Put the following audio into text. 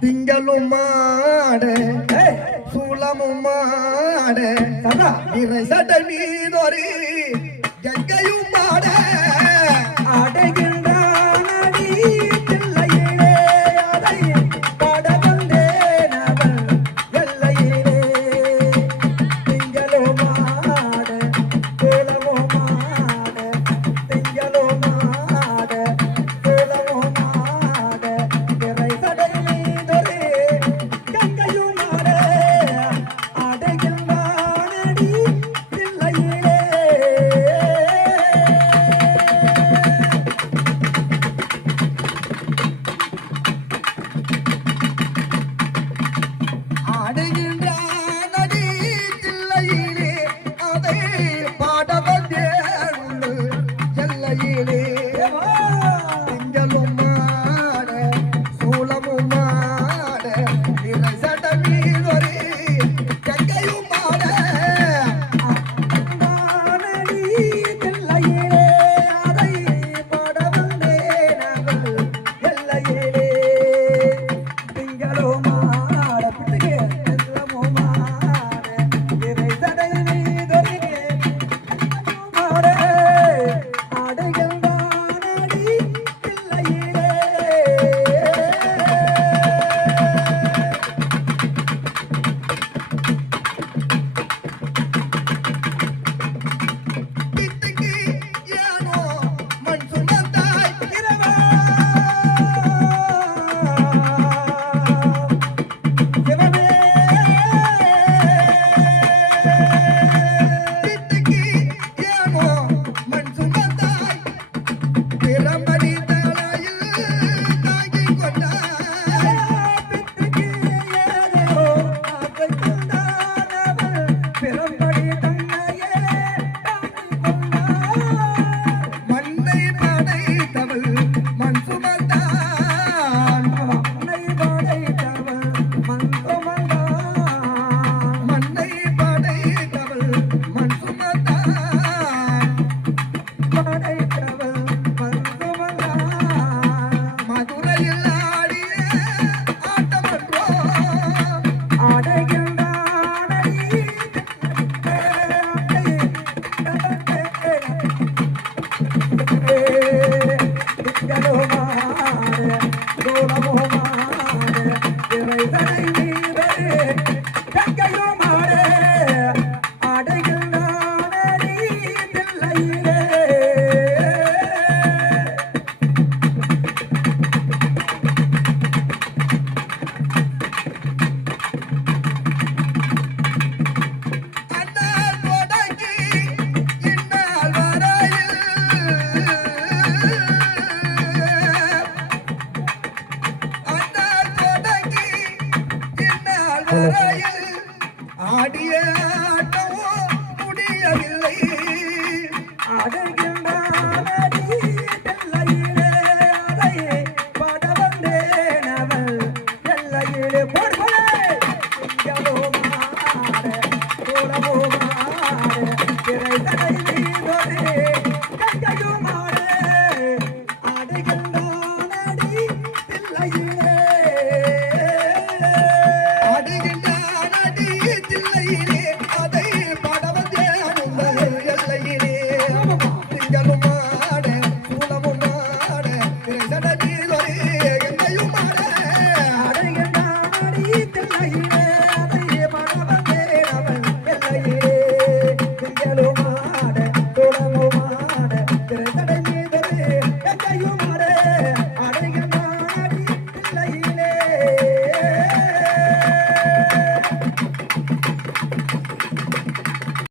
திங்களும் மாட சூலமும் மாட இறை சட்டை மீதொரு கங்கையும் மாட அடைகின்றானடி தில்லையிலே அதை பாட வந்தேன் அவள் எல்லையிலே திங்களோ மாட சூலமோ மாட திங்களோ மாட சூலமோ மாட இறை சடை மீதொரு கங்கையும் மாட அடைகின்றானடி தில்லையிலே ஆடுகின்றானடி தில்லையிலே அதை பாட வந்தேன் எல்லையிலே திங்களும் மாட சூலமும் மாட இறை சடை மீதொரு கங்கையும் மாட அடைகின்றானடி தில்லையிலே அதை பாட வந்தேன் அவள் எல்லையிலே திங்களோ மாட பிள்ளையே செல்லமோ மாட இறை சடை மீதொரு மாட அடைகின்றானடி தில்லையிலே திட்டுக்கு ஏனோ மண் சுமந்தாய் இரவா சிவமே திட்டுக்கு ஏனோ மண் சுமந்தாய் பிறமடி தலையில் தாங்கிக் கொண்டாய் பித்துக்கு ஏதோ ஆசை கொண்டானவள் பிறம்படி தன்னையே தாங்கிக் கொண்டாள் மண்ணை படைத்தவள் மண் சுமந்தான் மண்ணை படைத்தவள் மண் சுமந்தாள் மண்ணை படைத்தவள் மண் சுமந்தான் படைத்தவள் மண் சுமந்தாள் மதுரையில் ஆடிய ஆட்டமன்றோ அடைகின்றானடி திங்களோ மாட சோழமோ மாட இறை சடை மீதொரு கங்கையோ மாட அடைகின்றானடி தில்லையிலே அண்ணால் தொடங்கி இந்நாள் வரையில் அண்ணால் தொடங்கி இந்நாள் வரையில் ஆடிய ஆட்டமோ முடியவில்லை அடைகின்றானடி